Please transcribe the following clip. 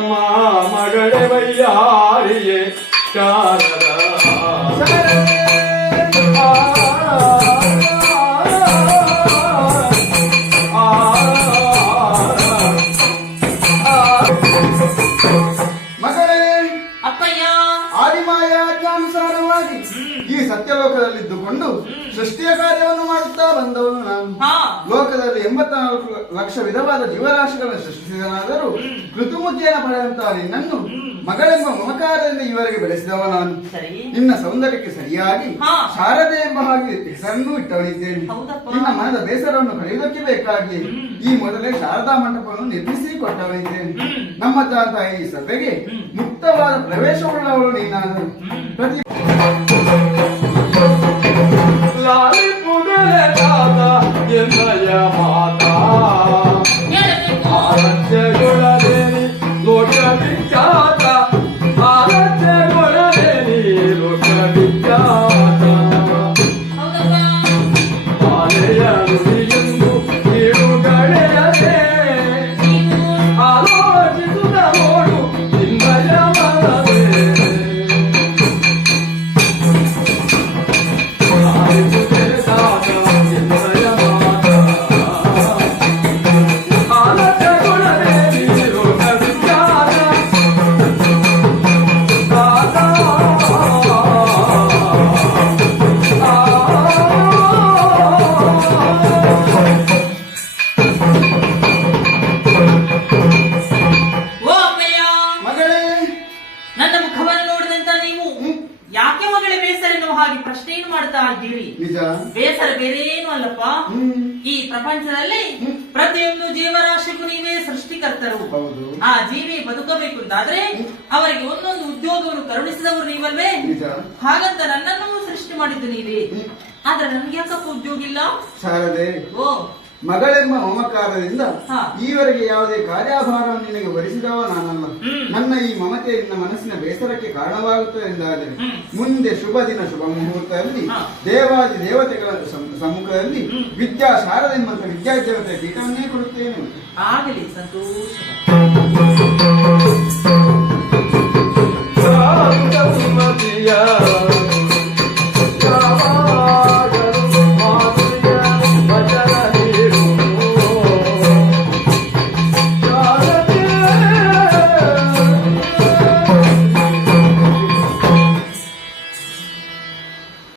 ನಮ್ಮ ಮಗಳೇ ವೈಯಾರಿಯೇ ಶಾರದ ಈ ಸತ್ಯಲೋಕದಲ್ಲಿದ್ದುಕೊಂಡು ಸೃಷ್ಟಿಯ ಕಾರ್ಯವನ್ನು ಮಾಡುತ್ತಾ ಬಂದವನು ನಾನು. ಲೋಕದಲ್ಲಿ ಎಂಬತ್ನಾಲ್ಕು ಲಕ್ಷ ವಿಧವಾದ ಜೀವರಾಶಿಗಳನ್ನು ಸೃಷ್ಟಿಸಿದನಾದರೂ ಋತುಮುಖಿಯನ್ನು ಪಡೆದಂತಹ ನಿನ್ನನ್ನು ಮಗಳೆಂಬ ಮಮಕಾರದಿಂದ ಇವರಿಗೆ ಬೆಳೆಸಿದವ ನಾನು. ನಿನ್ನ ಸೌಂದರ್ಯಕ್ಕೆ ಸರಿಯಾಗಿ. ಶಾರದೆ ಎಂಬ ಹಾಗೆ ಹೆಸರನ್ನು ಇಟ್ಟವನಿದ್ದೇನೆ. ನಿನ್ನ ಮನದ ಬೇಸರವನ್ನು ಕಳೆಯುವುದಕ್ಕೆ ಬೇಕಾಗಿ ಈ ಮೊದಲೇ ಶಾರದಾ ಮಂಟಪವನ್ನು ನಿರ್ಮಿಸಿ ಕೊಟ್ಟವನಿದ್ದೇನೆ. ನಮ್ಮ ತಾತ ಈ ಸಭೆಗೆ ಮುಕ್ತವಾದ ಪ್ರವೇಶವುಳ್ಳವಳು ನೀನಾದರು ಪ್ರತಿ Música ಪ್ರಶ್ನೆಯನ್ನು ಮಾಡ್ತಾ ಇದ್ದೀರಿ? ಬೇಸರ ಬೇರೆ ಏನು ಅಲ್ಲಪ್ಪ ಈ ಪ್ರಪಂಚದಲ್ಲಿ ಪ್ರತಿಯೊಂದು ಜೀವರಾಶಿಗೂ ನೀವೇ ಸೃಷ್ಟಿಕರ್ತರು. ಆ ಜೀವಿ ಬದುಕಬೇಕು ಅಂತಾದ್ರೆ ಅವರಿಗೆ ಒಂದೊಂದು ಉದ್ಯೋಗವನ್ನು ಕರುಣಿಸಿದವರು ನೀವಲ್ವೇ? ಹಾಗಂತ ನನ್ನನ್ನು ಸೃಷ್ಟಿ ಮಾಡಿದ್ದು ನೀವೇ. ಆದ್ರೆ ನನ್ಗೆ ಯಾಕಪ್ಪ ಉದ್ಯೋಗ ಇಲ್ಲ? ಓ ಮಗಳೆಂಬ ಮಮಕಾರದಿಂದ. ಈವರೆಗೆ ಯಾವುದೇ ಕಾರ್ಯಾಭಾರವನ್ನು ನಿನಗೆ ಭರಿಸಿದವ ನಾನಲ್ಲ ನನ್ನ ಈ ಮಮತೆ ನಿನ್ನ ಮನಸ್ಸಿನ ಬೇಸರಕ್ಕೆ ಕಾರಣವಾಗುತ್ತದೆ ಎಂದಾದರೆ ಮುಂದೆ ಶುಭ ದಿನ ಶುಭ ಮುಹೂರ್ತದಲ್ಲಿ. ದೇವಾದಿ ದೇವತೆಗಳ ಸಮ್- ಸಮ್ಮುಖದಲ್ಲಿ. ವಿದ್ಯಾ ಶಾರದೆಂಬಂತ ವಿದ್ಯಾದೇವತೆ ಪೀಠವನ್ನೇ ಕೊಡುತ್ತೇನೆ ಆಗಲಿ ಸಂತೋಷ